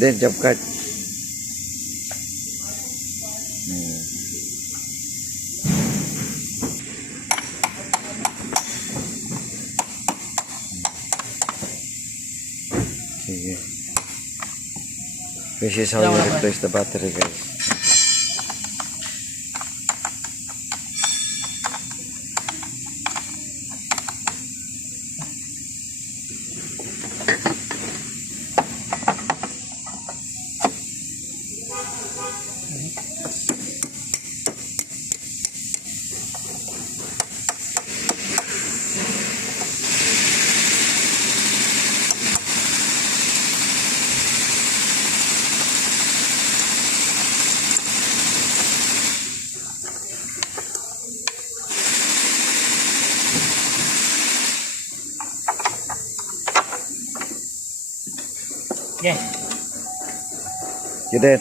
Then jump card. Sige. This is how you replace the battery, guys. Yeah. You did.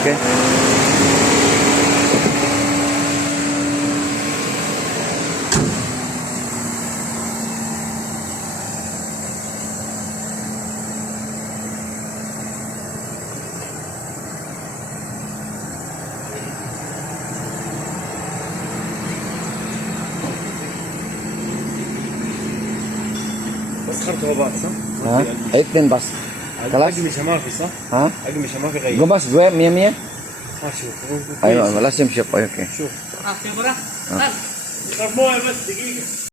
Okay. بس خرطوبات صح؟ ها؟ اتنين بس. خلاص؟ حجم شماغي صح؟ ها؟ حجم شماغي غير. قوم بس شوية 100. شوف ايوه لازم شوف. اوكي. شوف. خبرة. طب مويه بس دقيقة.